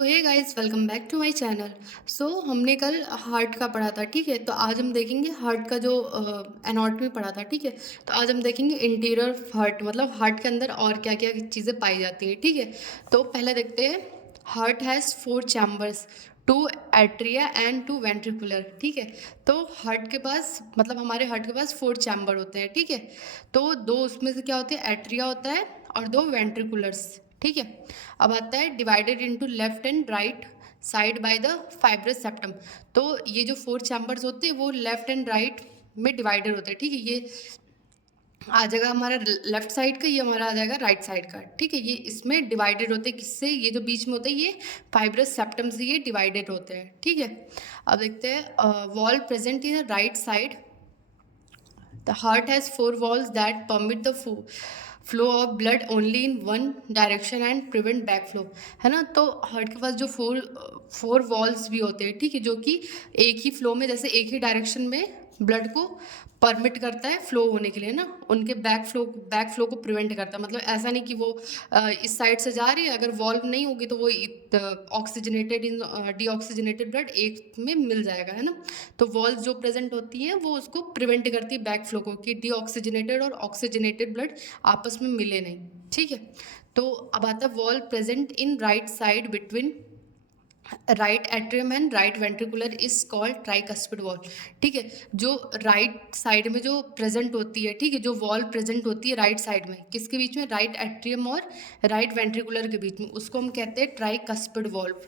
तो hey guys, welcome back to my channel. हमने कल हार्ट का पढ़ा था, ठीक है। तो आज हम देखेंगे हार्ट का जो एनाटॉमी पढ़ा था, ठीक है। तो आज हम देखेंगे इंटीरियर हार्ट, मतलब हार्ट के अंदर और क्या क्या चीज़ें पाई जाती हैं, ठीक है। तो पहले देखते हैं। Heart has 4 chambers, 2 atria and 2 ventricular, ठीक है। तो हार्ट के पास, मतलब हमारे हार्ट के पास 4 चैम्बर होते हैं, ठीक है। तो दो उसमें से क्या होते हैं, एट्रिया होता है और 2 वेंट्रिकुलर्स, ठीक है। अब आता है divided into left and right side by the fibrous septum. तो ये जो 4 चैम्बर्स होते हैं वो लेफ्ट एंड राइट में डिवाइडेड होते हैं, ठीक है। ये आ जाएगा हमारा लेफ्ट साइड का, ये हमारा आ जाएगा राइट साइड का, ठीक है। ये इसमें डिवाइडेड होते हैं किससे, ये जो बीच में होते हैं ये फाइब्रस सेप्टम से ये डिवाइडेड होते हैं, ठीक है। अब देखते हैं wall present in right side. The heart has 4 valves that permit the flow of blood only in one direction and prevent backflow, है ना। तो हार्ट के पास जो फोर वॉल्स भी होते हैं, ठीक है, जो कि एक ही फ्लो में, जैसे एक ही डायरेक्शन में ब्लड को परमिट करता है फ्लो होने के लिए ना, उनके बैक फ्लो को प्रिवेंट करता है। मतलब ऐसा नहीं कि वो इस साइड से जा रही है, अगर वॉल्व नहीं होगी तो वो ऑक्सीजनेटेड डीऑक्सीजनेटेड ब्लड एक में मिल जाएगा, है ना। तो वॉल्व जो प्रेजेंट होती है वो उसको प्रिवेंट करती है बैक फ्लो को, कि डीऑक्सीजनेटेड और ऑक्सीजनेटेड ब्लड आपस में मिले नहीं, ठीक है। तो अब आता है valve present in right side between right atrium and right ventricular is called tricuspid wall, ठीक है। जो राइट साइड में जो प्रेजेंट होती है, ठीक है, जो वॉल प्रेजेंट होती है राइट साइड में, किसके बीच में, राइट एट्रियम और राइट वेंट्रिकुलर के बीच में, उसको हम कहते हैं ट्राइकस्पिड वॉल्व,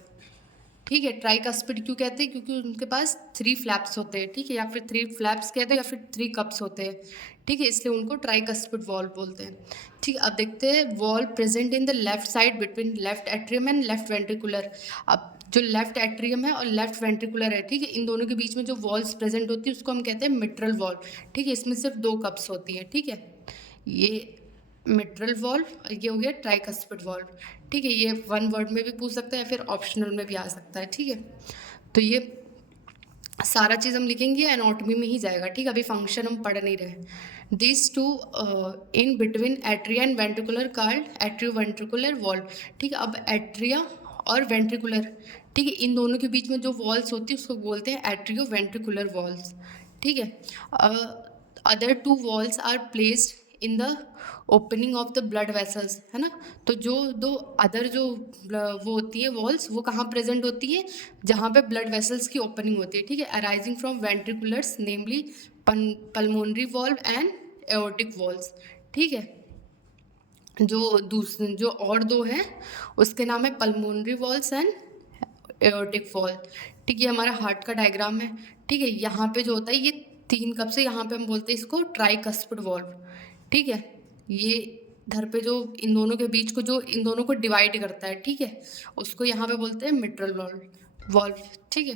ठीक है। ट्राइकस्पिड क्यों कहते हैं, क्योंकि उनके पास 3 फ्लैप्स होते हैं, ठीक है, या फिर 3 फ्लैप्स कहते हैं, या फिर 3 कप्स होते हैं, ठीक है, इसलिए उनको ट्राइकस्पिड वॉल्व बोलते हैं, ठीक है। अब देखते हैं wall present in the left side between left atrium and left ventricular. अब जो लेफ्ट एट्रियम है और लेफ्ट वेंट्रिकुलर है, ठीक है, इन दोनों के बीच में जो वॉल्स प्रेजेंट होती है उसको हम कहते हैं मिट्रल वॉल्व, ठीक है। इसमें सिर्फ 2 कप्स होती हैं, ठीक है। ये मिट्रल वॉल्व, ये हो गया ट्राइकस्पिड वॉल्व, ठीक है। ये वन वर्ड में भी पूछ सकता है या फिर ऑप्शनल में भी आ सकता है, ठीक है। तो ये सारा चीज़ हम लिखेंगे एनाटॉमी में ही जाएगा, ठीक है। अभी फंक्शन हम पढ़ नहीं रहे। This two in between atria and ventricular called atrio ventricular valve, ठीक है। अब एट्रिया और वेंट्रिकुलर, ठीक है, इन दोनों के बीच में जो वॉल्स होती है उसको बोलते हैं एट्रियो वेंट्रिकुलर वॉल्स, ठीक है। Other 2 valves are placed in the opening of the blood vessels, है ना। तो जो दो अदर जो वो होती है वॉल्स, वो कहाँ प्रेजेंट होती है, जहाँ पे ब्लड वेसल्स की ओपनिंग होती है, ठीक है। Arising from ventriculars namely pulmonary valve and aortic valves, ठीक है। जो और दो हैं उसके नाम है pulmonary valves and aortic valve, ठीक है। ये हमारा हार्ट का डायग्राम है, ठीक है। यहाँ पे जो होता है ये 3 कप से, यहाँ पे हम बोलते हैं इसको ट्राइकस्पिड वॉल्व, ठीक है। ये इधर पे जो इन दोनों के बीच को, जो इन दोनों को डिवाइड करता है, ठीक है, उसको यहाँ पे बोलते हैं मिट्रल वॉल्व, ठीक है।